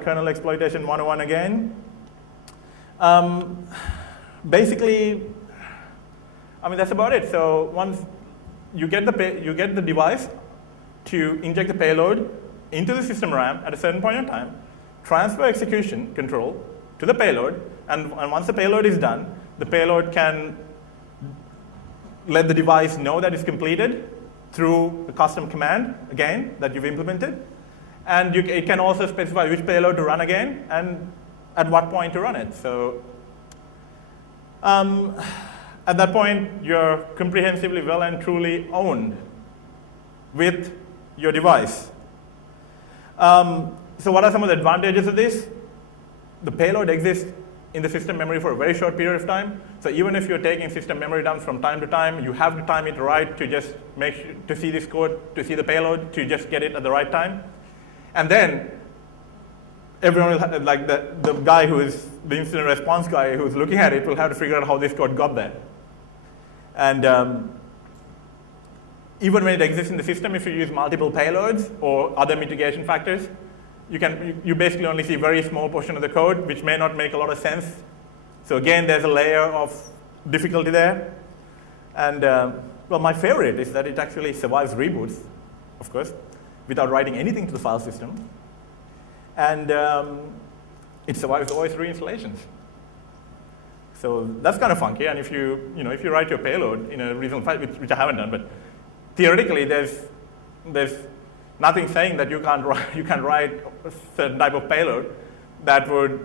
kernel exploitation 101 again. Basically, I mean, that's about it. So once you get the device to inject the payload into the system RAM at a certain point in time, transfer execution control to the payload, and once the payload is done, the payload can let the device know that it's completed through the custom command, again, that you've implemented. And it can also specify which payload to run again and at what point to run it. So at that point, you're comprehensively well and truly owned with your device. So what are some of the advantages of this? The payload exists in the system memory for a very short period of time. So even if you're taking system memory dumps from time to time, you have to time it right to just make sure to see this code, to see the payload, to just get it at the right time. And then everyone will have, like the guy who is the incident response guy who's looking at it will have to figure out how this code got there. And even when it exists in the system, if you use multiple payloads or other mitigation factors, you basically only see a very small portion of the code, which may not make a lot of sense. So again, there's a layer of difficulty there. And well, my favorite is that it actually survives reboots, of course, without writing anything to the file system. And it survives OS reinstallations. So that's kind of funky. And if you write your payload in a reasonable file, which I haven't done, but theoretically, there's nothing saying that you can't write a certain type of payload that would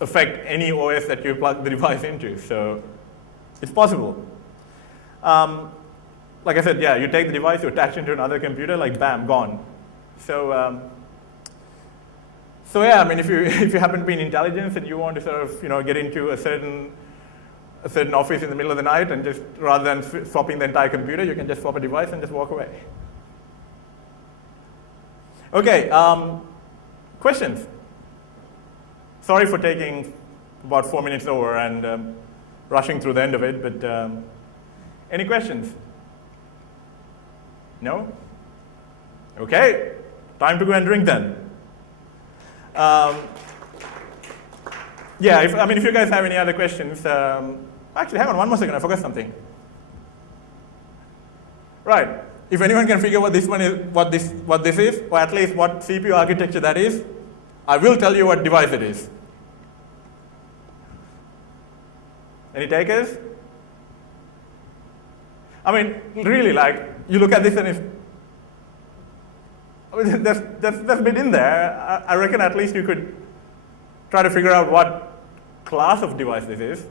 affect any OS that you plug the device into. So it's possible. Like I said, yeah, you take the device, you attach it to another computer, like bam, gone. So yeah, I mean, if you happen to be in intelligence and you want to sort of get into a certain office in the middle of the night, and just rather than swapping the entire computer, you can just swap a device and just walk away. Okay, questions? Sorry for taking about 4 minutes over and rushing through the end of it, but any questions? No? Okay, time to go and drink then. Yeah, if you guys have any other questions, actually, hang on 1 more second, I forgot something. Right, if anyone can figure what this one is, what this is, or at least what CPU architecture that is, I will tell you what device it is. Any takers? I mean, really, like, you look at this and there's a bit in there. I reckon at least you could try to figure out what class of device this is.